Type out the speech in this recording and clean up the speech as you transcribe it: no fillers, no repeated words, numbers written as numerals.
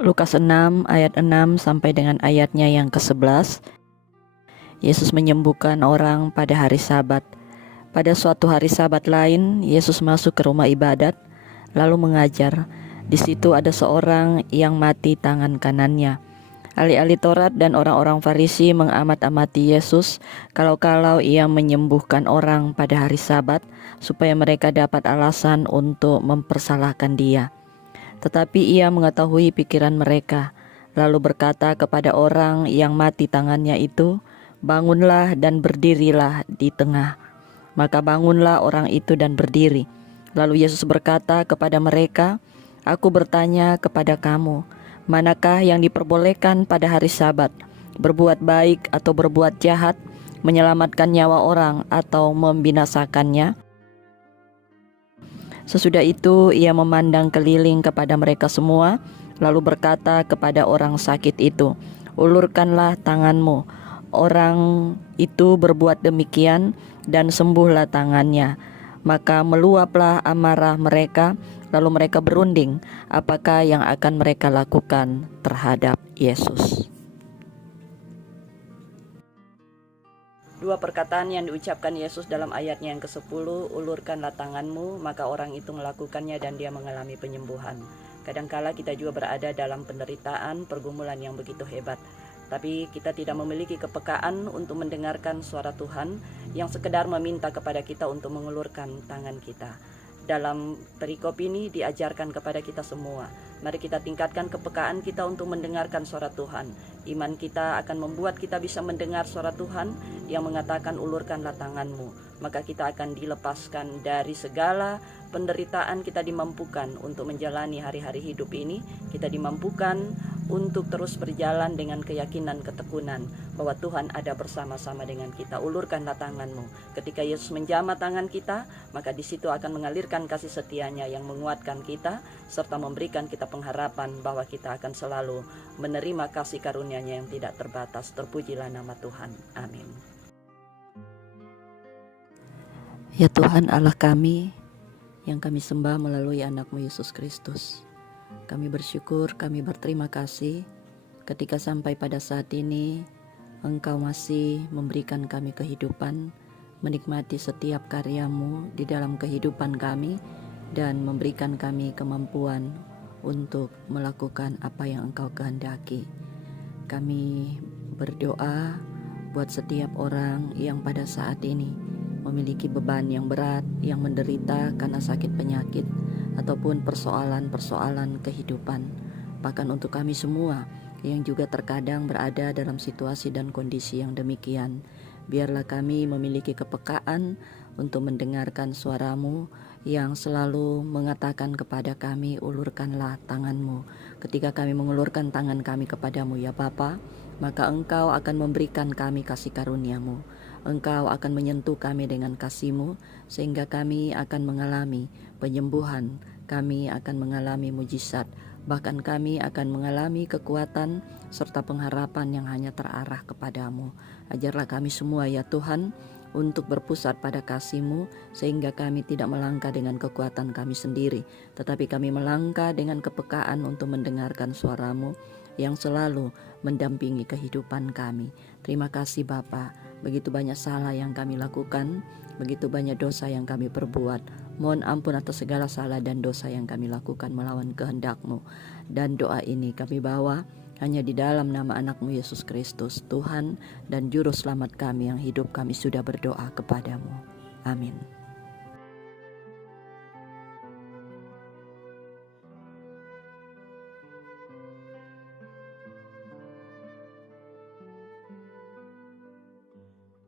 Lukas 6 ayat 6 sampai dengan ayatnya yang ke-11. Yesus menyembuhkan orang pada hari Sabat. Pada suatu hari Sabat lain, Yesus masuk ke rumah ibadat lalu mengajar. Di situ ada seorang yang mati tangan kanannya. Ahli-ahli Taurat dan orang-orang Farisi mengamat-amati Yesus kalau-kalau ia menyembuhkan orang pada hari Sabat, supaya mereka dapat alasan untuk mempersalahkan dia. Tetapi ia mengetahui pikiran mereka, lalu berkata kepada orang yang mati tangannya itu, "Bangunlah dan berdirilah di tengah." Maka bangunlah orang itu dan berdiri. Lalu Yesus berkata kepada mereka, "Aku bertanya kepada kamu, manakah yang diperbolehkan pada hari Sabat, berbuat baik atau berbuat jahat, menyelamatkan nyawa orang atau membinasakannya?" Sesudah itu ia memandang keliling kepada mereka semua, lalu berkata kepada orang sakit itu, "Ulurkanlah tanganmu." Orang itu berbuat demikian dan sembuhlah tangannya. Maka meluaplah amarah mereka, lalu mereka berunding apakah yang akan mereka lakukan terhadap Yesus. Dua perkataan yang diucapkan Yesus dalam ayatnya yang ke-10, "Ulurkanlah tanganmu," maka orang itu melakukannya dan dia mengalami penyembuhan. Kadangkala kita juga berada dalam penderitaan, pergumulan yang begitu hebat, tapi kita tidak memiliki kepekaan untuk mendengarkan suara Tuhan yang sekedar meminta kepada kita untuk mengulurkan tangan kita. Dalam perikop ini diajarkan kepada kita semua, mari kita tingkatkan kepekaan kita untuk mendengarkan suara Tuhan. Iman kita akan membuat kita bisa mendengar suara Tuhan yang mengatakan, "Ulurkanlah tanganmu." Maka kita akan dilepaskan dari segala penderitaan, kita dimampukan untuk menjalani hari-hari hidup ini. Kita dimampukan untuk terus berjalan dengan keyakinan, ketekunan bahwa Tuhan ada bersama-sama dengan kita. Ulurkanlah tanganmu. Ketika Yesus menjamah tangan kita, maka di situ akan mengalirkan kasih setianya yang menguatkan kita serta memberikan kita pengharapan bahwa kita akan selalu menerima kasih karunia-Nya yang tidak terbatas. Terpujilah nama Tuhan. Amin. Ya Tuhan Allah kami, yang kami sembah melalui anak-Mu Yesus Kristus, kami bersyukur, kami berterima kasih ketika sampai pada saat ini Engkau masih memberikan kami kehidupan, menikmati setiap karya-Mu di dalam kehidupan kami, dan memberikan kami kemampuan untuk melakukan apa yang Engkau kehendaki. Kami berdoa buat setiap orang yang pada saat ini memiliki beban yang berat, yang menderita karena sakit penyakit ataupun persoalan-persoalan kehidupan. Bahkan untuk kami semua yang juga terkadang berada dalam situasi dan kondisi yang demikian, biarlah kami memiliki kepekaan untuk mendengarkan suara-Mu yang selalu mengatakan kepada kami, "Ulurkanlah tanganmu." Ketika kami mengulurkan tangan kami kepadamu ya Bapa, maka Engkau akan memberikan kami kasih karunia-Mu. Engkau akan menyentuh kami dengan kasih-Mu, sehingga kami akan mengalami penyembuhan, kami akan mengalami mujizat, bahkan kami akan mengalami kekuatan serta pengharapan yang hanya terarah kepadamu. Ajarlah kami semua ya Tuhan untuk berpusat pada kasih-Mu, sehingga kami tidak melangkah dengan kekuatan kami sendiri, tetapi kami melangkah dengan kepekaan untuk mendengarkan suara-Mu yang selalu mendampingi kehidupan kami. Terima kasih Bapa, begitu banyak salah yang kami lakukan, begitu banyak dosa yang kami perbuat. Mohon ampun atas segala salah dan dosa yang kami lakukan melawan kehendak-Mu. Dan doa ini kami bawa hanya di dalam nama anak-Mu Yesus Kristus, Tuhan dan Juru Selamat kami yang hidup, kami sudah berdoa kepadamu. Amin.